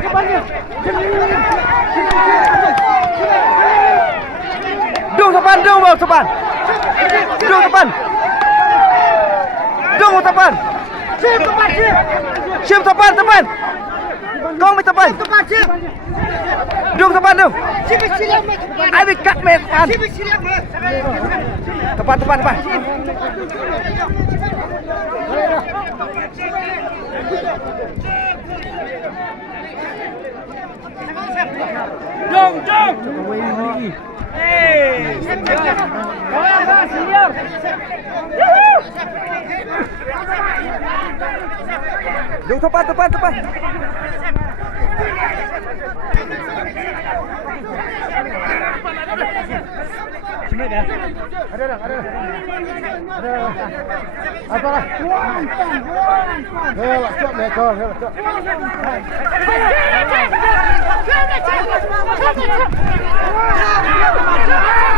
Dung tepan, dung bang tepan. Dung tepan. Dung tepan. Sim tepan, tepan. Kong mi tepan. Dung tepan dung. Ai bị cắt mệt tepan. Tepan, tepan, tepan. Dung, dung. Dung tepan, tepan, tepan. Ada. Apa lah? Hela, cok mekor, hela, cok. Come on!